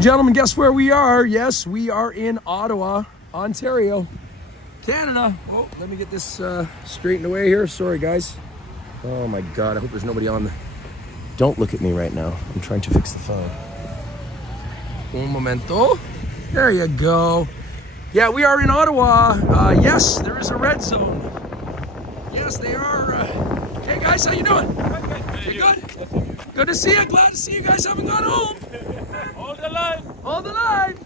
Gentlemen, guess where we are? Yes, we are in Ottawa, Ontario, Canada. Oh, let me get this straightened away here. Sorry, guys. Oh my God, I hope there's nobody on. Don't look at me right now. I'm trying to fix the phone. Un momento. There you go. Yeah, we are in Ottawa. Yes, there is a red zone. Yes, they are. Hey guys, how you doing? You good? Good to see you. Glad to see you guys haven't gone home. Hold the line. Hold the line.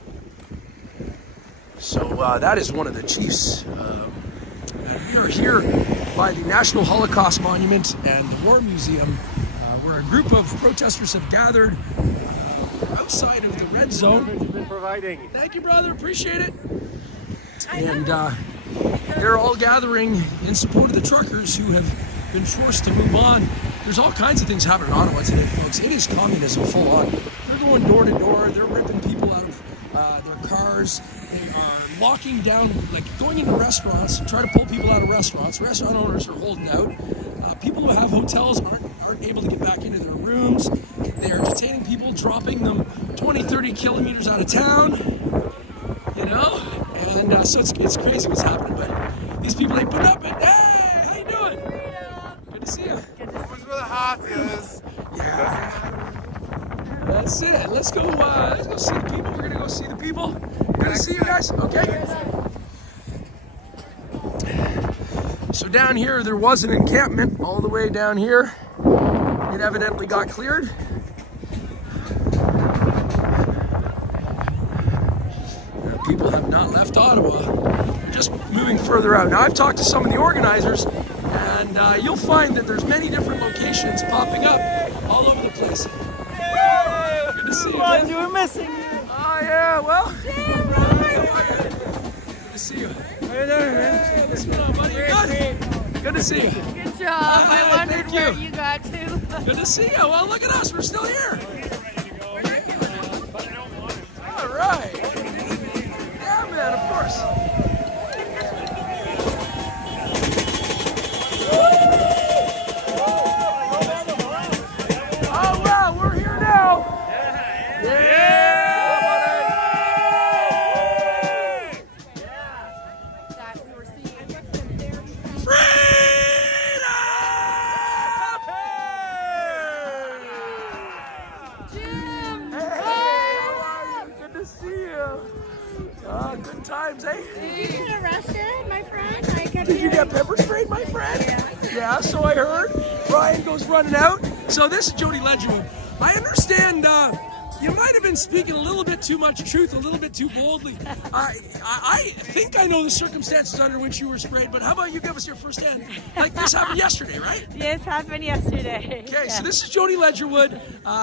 So that is one of the chiefs. We are here by the National Holocaust Monument and the War Museum, where a group of protesters have gathered outside of the red zone. You've been providing. Thank you, brother. Appreciate it. And they're all gathering in support of the truckers who have been forced to move on. There's all kinds of things happening in Ottawa today, folks. It is communism full on. They're going door to door. They're ripping people out of their cars. They are locking down, like going into restaurants, trying to pull people out of restaurants. Restaurant owners are holding out. People who have hotels aren't able to get back into their rooms. They are detaining people, dropping them 20, 30 kilometers out of town. You know? And so it's crazy what's happening. But these people, they put up it. Hey, how you doing? Good to see you. Who's where the heart is? Yeah. That's it. Let's go see the people. We're gonna go see the people. Good to see you guys. Okay. So down here, there was an encampment all the way down here. It evidently got cleared. People have not left Ottawa. They're just moving further out. Now, I've talked to some of the organizers, and you'll find that there's many different locations popping up all over the place. Good to see you, man. You were missing. Oh, yeah, well. Good to see you. How you doing, man? What's going on, buddy? You good? Good to see you. Good job. I wondered thank where you. you got to. Good to see you. Well, look at us. We're still here. All right. Yeah, man, of course. Oh, well, we're here now. Yeah. Good times, eh? Did you get arrested, my friend? Did you get pepper sprayed, my friend? Yeah, so I heard. Brian goes running out. So this is Jody Ledgerwood. I understand you might have been speaking a little bit too much truth, a little bit too boldly. I think I know the circumstances under which you were sprayed, but how about you give us your first hand? Like this happened yesterday, right? Yes, happened yesterday. Okay, so this is Jody Ledgerwood.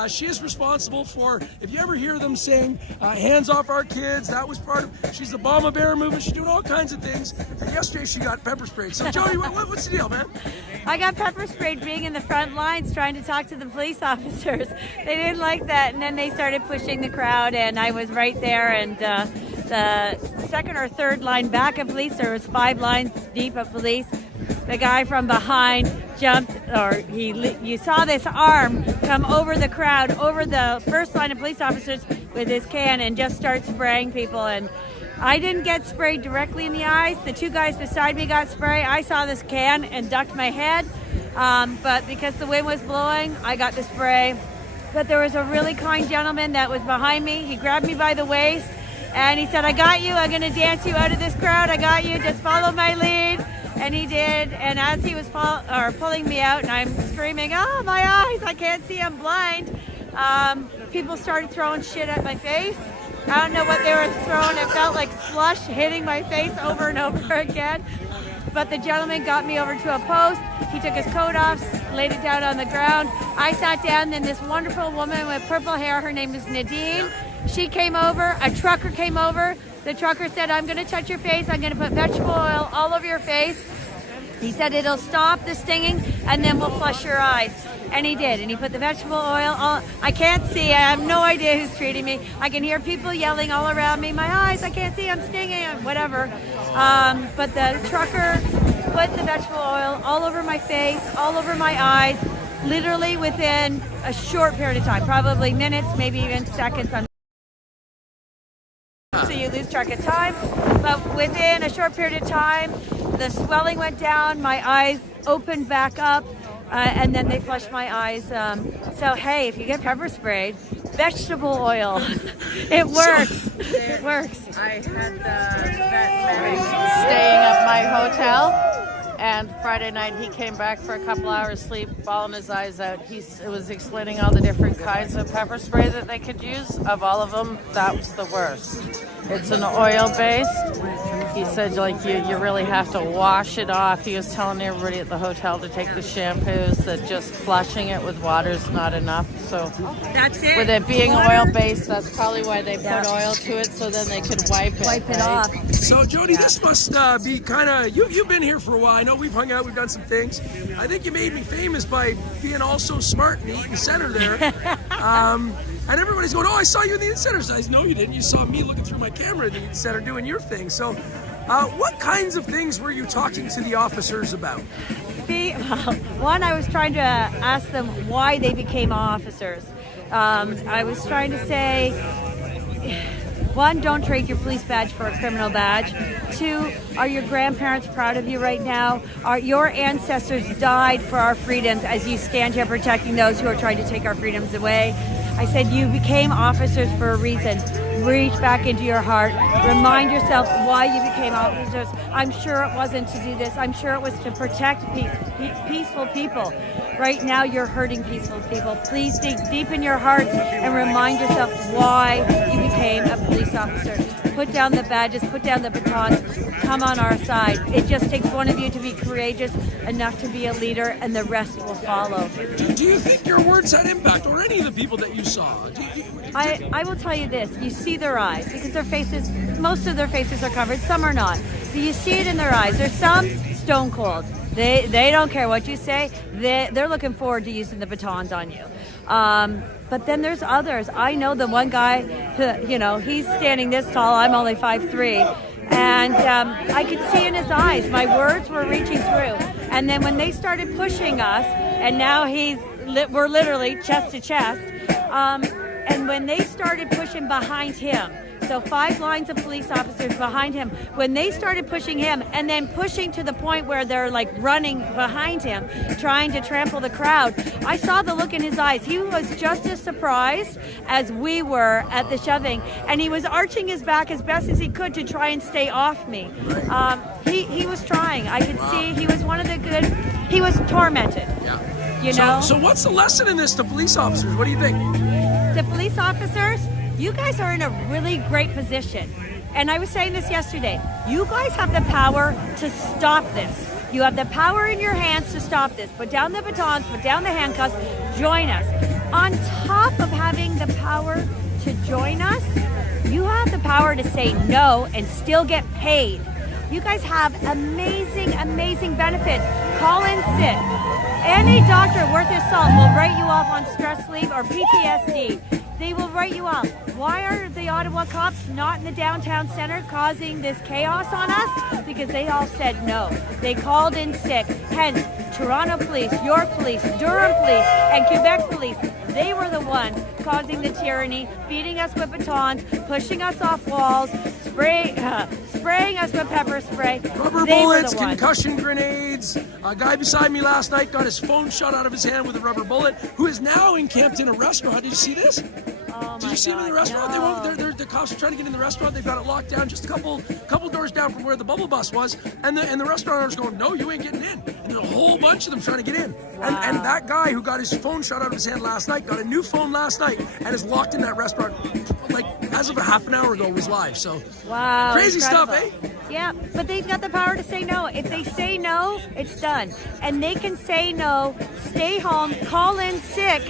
She is responsible for, if you ever hear them saying, hands off our kids, that was part of, she's the Mama Bear movement, she's doing all kinds of things. And yesterday she got pepper sprayed. So Jody, what's the deal, man? I got pepper sprayed being in the front lines trying to talk to the police officers. They didn't like that, and then they started pushing the crowd, and I was right there, and the second or third line back of police, there was 5 lines deep of police. The guy from behind jumped, or you saw this arm come over the crowd, over the first line of police officers with his can, and just start spraying people. And I didn't get sprayed directly in the eyes. The 2 guys beside me got sprayed. I saw this can and ducked my head, but because the wind was blowing, I got the spray. But there was a really kind gentleman that was behind me. He grabbed me by the waist and he said, I got you. I'm going to dance you out of this crowd. I got you. Just follow my lead. And he did. And as he was pulling me out, and I'm screaming, oh, my eyes, I can't see, I'm blind. People started throwing shit at my face. I don't know what they were throwing. It felt like slush hitting my face over and over again. But the gentleman got me over to a post. He took his coat off, laid it down on the ground. I sat down, and this wonderful woman with purple hair, her name is Nadine. She came over, a trucker came over. The trucker said, I'm gonna touch your face. I'm gonna put vegetable oil all over your face. He said it'll stop the stinging, and then we'll flush your eyes. And he did, and he put the vegetable oil all. I can't see, I have no idea who's treating me. I can hear people yelling all around me, my eyes, I can't see, I'm stinging, whatever. But the trucker put the vegetable oil all over my face, all over my eyes, literally within a short period of time, probably minutes, maybe even seconds. so you lose track of time. But within a short period of time, the swelling went down, my eyes opened back up, and then they flushed my eyes. So hey, if you get pepper sprayed, vegetable oil, it works. It works. I had the vet medic staying at my hotel, and Friday night he came back for a couple hours sleep, bawling his eyes out. He was explaining all the different kinds of pepper spray that they could use. Of all of them, that was the worst. It's an oil-based. He said, like, you really have to wash it off. He was telling everybody at the hotel to take the shampoos, that just flushing it with water is not enough. So That's it. with it being oil-based, that's probably why they put oil to it, so then they could wipe it. Wipe it right? off. So Jody, this must be kind of, you've been here for a while. I know we've hung out, we've done some things. I think you made me famous by being all so smart in the Eaton Center there. And everybody's going, oh, I saw you in the Eaton Center. So I said, no, you didn't. You saw me looking through my camera in the Eaton Center doing your thing. So what kinds of things were you talking to the officers about? One, I was trying to ask them why they became officers. I was trying to say, one, don't trade your police badge for a criminal badge. Two, are your grandparents proud of you right now? Your ancestors died for our freedoms as you stand here protecting those who are trying to take our freedoms away. I said you became officers for a reason. Reach back into your heart. Remind yourself why you became officers. I'm sure it wasn't to do this. I'm sure it was to protect peaceful people. Right now, you're hurting peaceful people. Please dig deep in your hearts and remind yourself why you became a police officer. Put down the badges, put down the batons, come on our side. It just takes one of you to be courageous enough to be a leader, and the rest will follow. Do you think your words had impact, or any of the people that you saw? I will tell you this, you see their eyes, because their faces, most of their faces are covered, some are not. But you see it in their eyes. There's some stone cold. They don't care what you say. They're looking forward to using the batons on you. But then there's others. I know the one guy, he's standing this tall. I'm only 5'3". And I could see in his eyes, my words were reaching through. And then when they started pushing us, and now we're literally chest to chest, and when they started pushing behind him, so 5 lines of police officers behind him, when they started pushing him and then pushing to the point where they're like running behind him, trying to trample the crowd, I saw the look in his eyes. He was just as surprised as we were at the shoving, and he was arching his back as best as he could to try and stay off me. He was trying. I could see he was one of the good, he was tormented. Yeah. You know? So what's the lesson in this to police officers? What do you think? To police officers, you guys are in a really great position. And I was saying this yesterday. You guys have the power to stop this. You have the power in your hands to stop this. Put down the batons, put down the handcuffs, join us. On top of having the power to join us, you have the power to say no and still get paid. You guys have amazing, amazing benefits. Call in sick. Any doctor worth his salt will write you off on stress leave or PTSD. They will write you off. Why are the Ottawa cops not in the downtown center causing this chaos on us? Because they all said no. They called in sick. Hence, Toronto Police, York Police, Durham Police, and Quebec Police, they were the ones causing the tyranny, beating us with batons, pushing us off walls, spraying us with pepper spray. Rubber bullets, concussion grenades. A guy beside me last night got his phone shot out of his hand with a rubber bullet, who is now encamped in a restaurant. Did you see this? Did you see him in the restaurant? No. The cops are trying to get in the restaurant. They've got it locked down just a couple doors down from where the bubble bus was. And the restaurant owner's going, no, you ain't getting in. And there's a whole bunch of them trying to get in. Wow. And that guy who got his phone shot out of his hand last night got a new phone last night and is locked in that restaurant, like, as of a half an hour ago, was live. So, wow, crazy incredible stuff, eh? Yeah, but they've got the power to say no. If they say no, it's done. And they can say no, stay home, call in sick.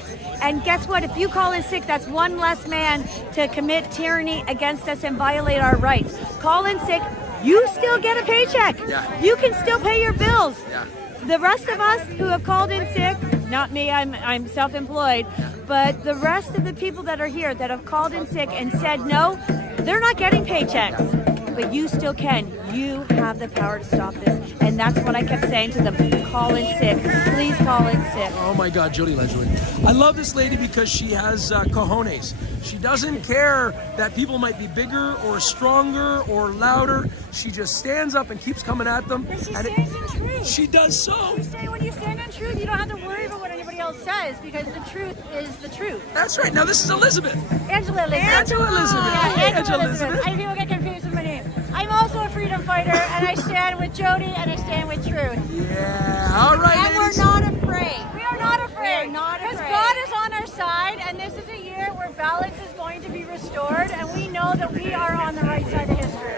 And guess what? If you call in sick, that's one less man to commit tyranny against us and violate our rights. Call in sick, you still get a paycheck. Yeah. You can still pay your bills. Yeah. The rest of us who have called in sick, not me, I'm self-employed, but the rest of the people that are here that have called in sick and said no, they're not getting paychecks. but you still can. You have the power to stop this. And that's what I kept saying to them. Call in sick. Please call in sick. Oh my God, Jody Ledgerwood. I love this lady because she has cojones. She doesn't care that people might be bigger or stronger or louder. She just stands up and keeps coming at them. But she And stands in truth. she does so. You say when you stand in truth, you don't have to worry about what anybody else says because the truth is the truth. That's right. Now this is Elizabeth. Angela Elizabeth. Angela Elizabeth. Yeah, Hey, Angela Angela Elizabeth. I people get confused with my name. I'm also a freedom fighter, and I stand with Jody, and I stand with truth. Yeah. All right, And ladies. we're not afraid. We are not afraid. We are not Because afraid. God is on our side, and this is a year where balance is going to be restored, and we know that we are on the right side of history.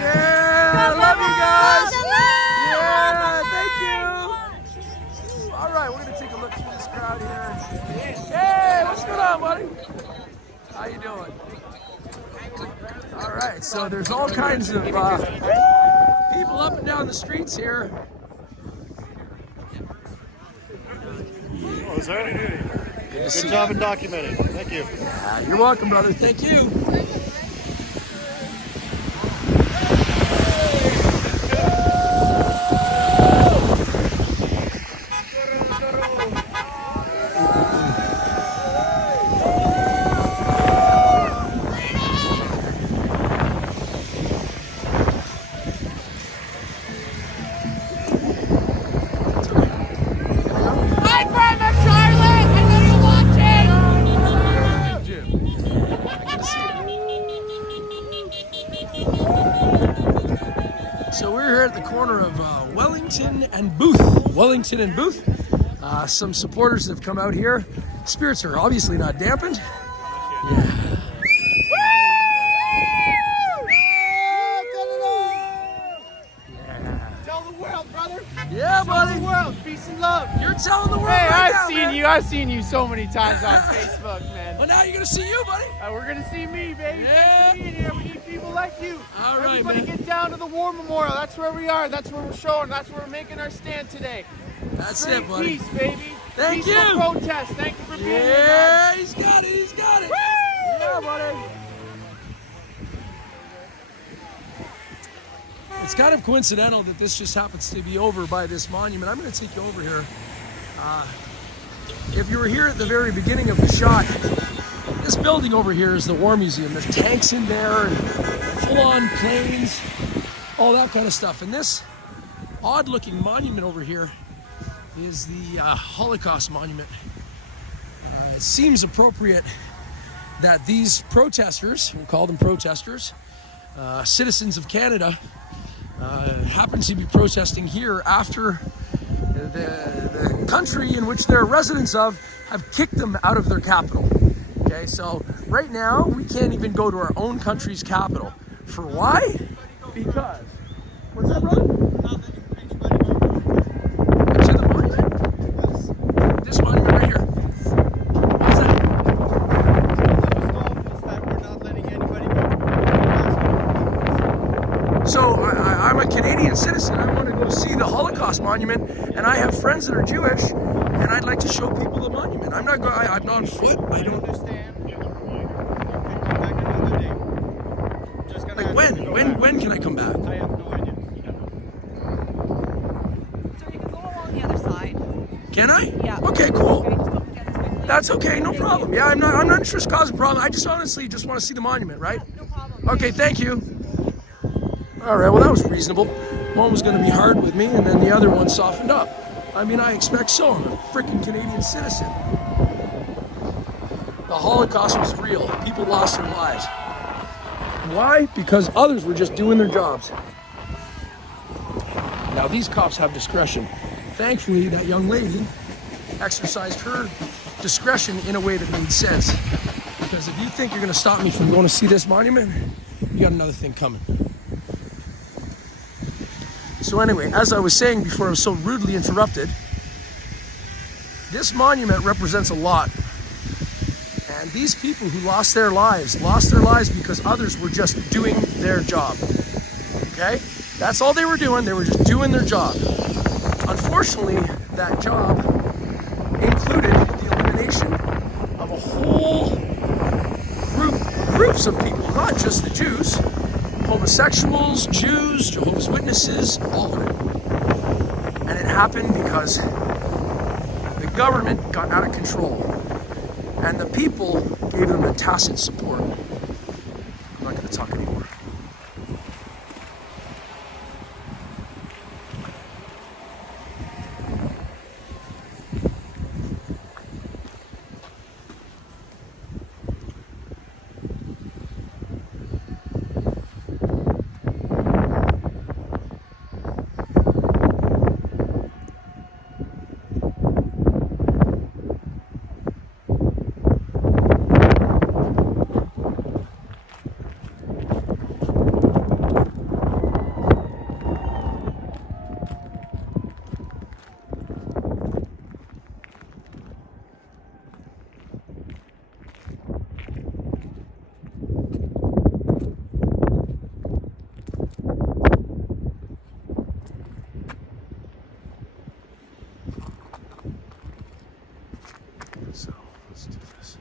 Yeah. Love you guys. Yeah, Thank you. All right, we're gonna take a look through this crowd here. Hey, what's going on, buddy? How you doing? All right, so there's all kinds of people up and down the streets here. Oh, is there? Good to see Good job in documenting. Thank you. you. You're welcome, brother. Thank you. So we're here at the corner of Wellington and Booth. Some supporters have come out here. Spirits are obviously not dampened. Tell the world, brother. Yeah, Tell buddy. the world. Peace and love. You're telling the world Hey, right now, I've seen man. you. I've seen you so many times on Facebook, man. Well, now you're gonna see you, buddy. We're gonna see me, baby. Yeah. Thanks for being here. We need people like you. All right, Everybody man. get down to the War Memorial. That's where we are. That's where we're showing. That's where we're making our stand today. That's Straight it, buddy. peace, baby. Thank Peaceful you. protest. Thank you for being here, man. Yeah, he's got it. He's got it. Yeah, buddy. It's kind of coincidental that this just happens to be over by this monument. I'm going to take you over here. If you were here at the very beginning of the shot, this building over here is the War Museum. There's tanks in there and full-on planes, all that kind of stuff. And this odd-looking monument over here is the Holocaust monument. It seems appropriate that these protesters, we'll call them protesters, citizens of Canada, happen to be protesting here after the country in which they're residents of have kicked them out of their capital. Okay, so right now we can't even go to our own country's capital. For why? Because. What's that, brother? To the monument? This monument right here. What's that? So I'm a Canadian citizen. I want to go see the Holocaust monument, and I have friends that are Jewish, and I'd like to show people the monument. I'm not going. I'm not on foot. I don't understand. Back another day. Just gonna like when can I come back? I have no idea. So you can go along the other side. Can I? Yeah. Okay, cool. Okay, just go get this way. That's okay, no problem. Yeah, I'm not interested in causing a problem. I just honestly just want to see the monument, right? No problem. Okay, thank you. All right, well that was reasonable. One was going to be hard with me, and then the other one softened up. I mean, I expect so. I'm a freaking Canadian citizen. The Holocaust was real. People lost their lives. Why? Because others were just doing their jobs. Now these cops have discretion. Thankfully, that young lady exercised her discretion in a way that made sense. Because if you think you're going to stop me from going to see this monument, you got another thing coming. So anyway, as I was saying before I was so rudely interrupted, this monument represents a lot. And these people who lost their lives because others were just doing their job. Okay? That's all they were doing. They were just doing their job. Unfortunately, that job included the elimination of a whole groups of people, not just the Jews, homosexuals, Jews, Jehovah's Witnesses, all of it. And it happened because the government got out of control and the people gave them a tacit support. I'm not going to talk anymore. So let's do this.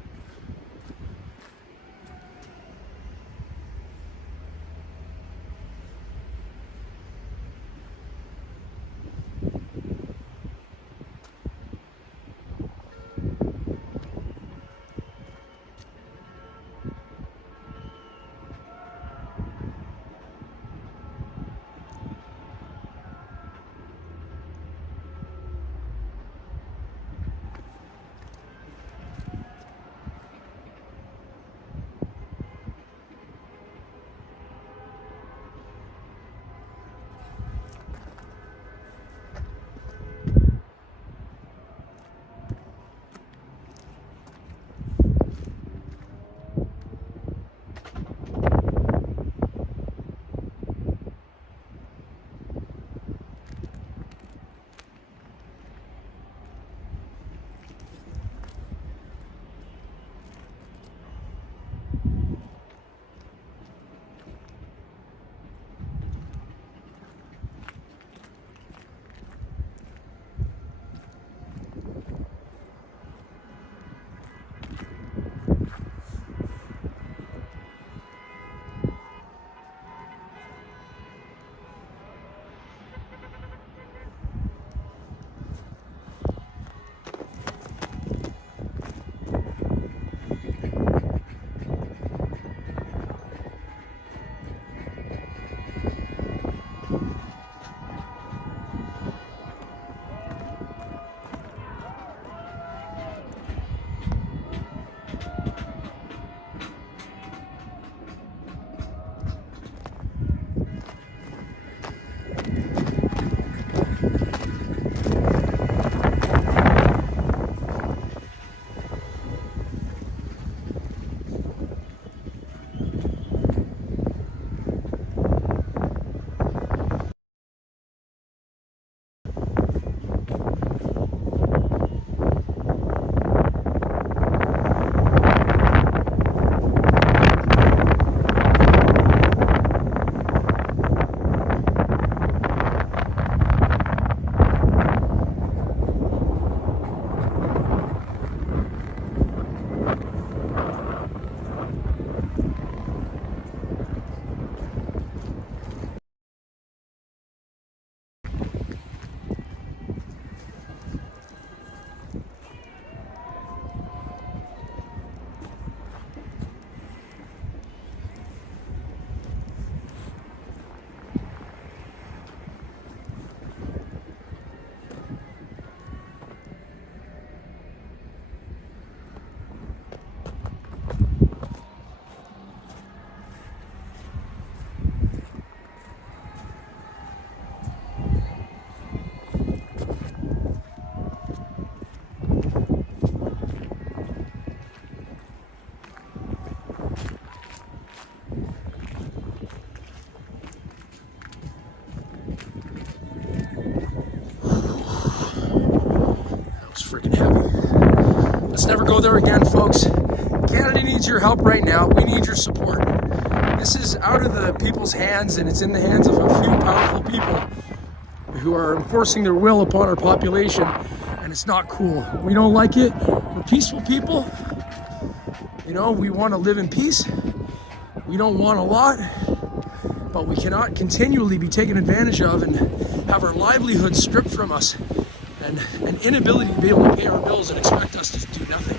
Never go there again, folks. Canada needs your help right now. We need your support. This is out of the people's hands, and it's in the hands of a few powerful people who are enforcing their will upon our population, and it's not cool. We don't like it. We're peaceful people. You know, we want to live in peace. We don't want a lot. but we cannot continually be taken advantage of and have our livelihood stripped from us and an inability to be able to pay our bills and expect us to do nothing.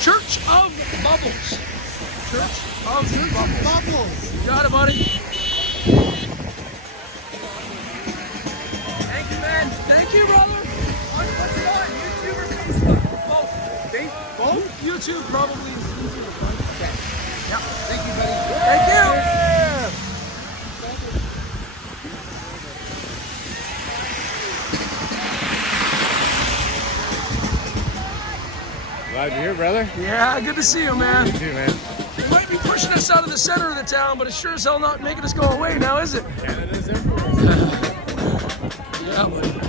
Church of Bubbles. Church of Bubbles. You got it, buddy. Thank you, man. Thank you, brother. What's it on? YouTube or Facebook? Both. Both? YouTube, probably. Okay. Yep. Thank you, buddy. Thank you. Glad you're here, brother. Yeah, good to see you, man. You too, man. They might be pushing us out of the center of the town, but it's sure as hell not making us go away now, is it? Canada's everywhere. Yeah, buddy.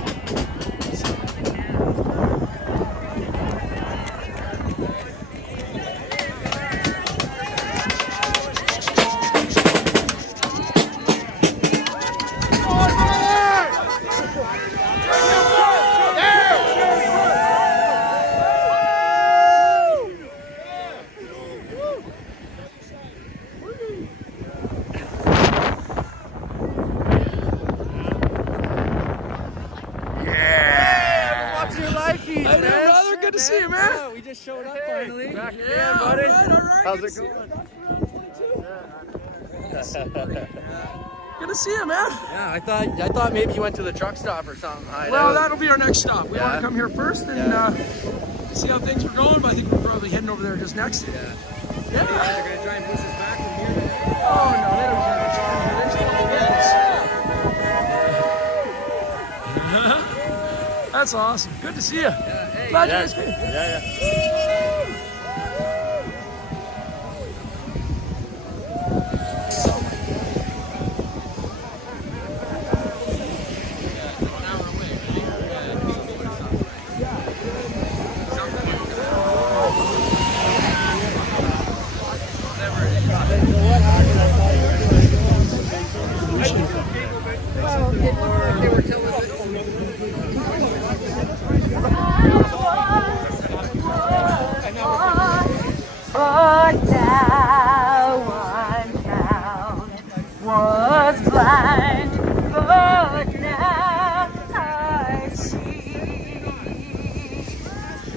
Hey there, brother. Good to see you, man. Yeah, we just showed up finally. Back Yeah, again, buddy. all right. How's Good it to see you. going? Good to see you, man. Yeah, I thought maybe you went to the truck stop or something. Well, that'll be our next stop. We want Yeah. to come here first and see how things were going, but I think we're probably heading over there just next. Yeah. Yeah. They're gonna try and push us back from here. Oh, no, they don't care. They just want to get us. That's awesome. Good to see you. Glad you guys came. Yeah. But now I'm found, was blind, but now I see.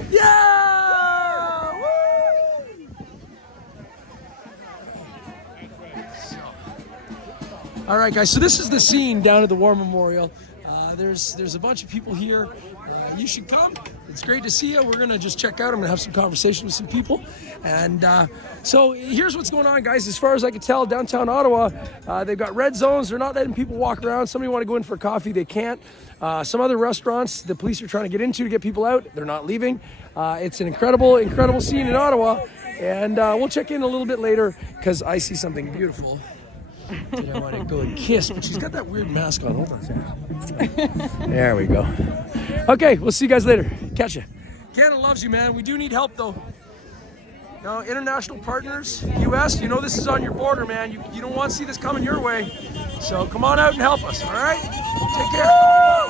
Yeah! Woo! All right, guys, so this is the scene down at the War Memorial. There's a bunch of people here. You should come. It's great to see you. We're going to just check out. I'm going to have some conversation with some people. And so here's what's going on, guys. As far as I can tell, downtown Ottawa, they've got red zones. They're not letting people walk around. Somebody want to go in for coffee, they can't. Some other restaurants the police are trying to get into to get people out. They're not leaving. It's an incredible scene in Ottawa. And we'll check in a little bit later because I see something beautiful that I want to go and kiss. But she's got that weird mask on. Hold on. There we go. Okay, we'll see you guys later. Catch ya. Canada loves you, man. We do need help, though. Now, international partners, U.S., you know this is on your border, man. You don't want to see this coming your way. So come on out and help us, all right? Take care.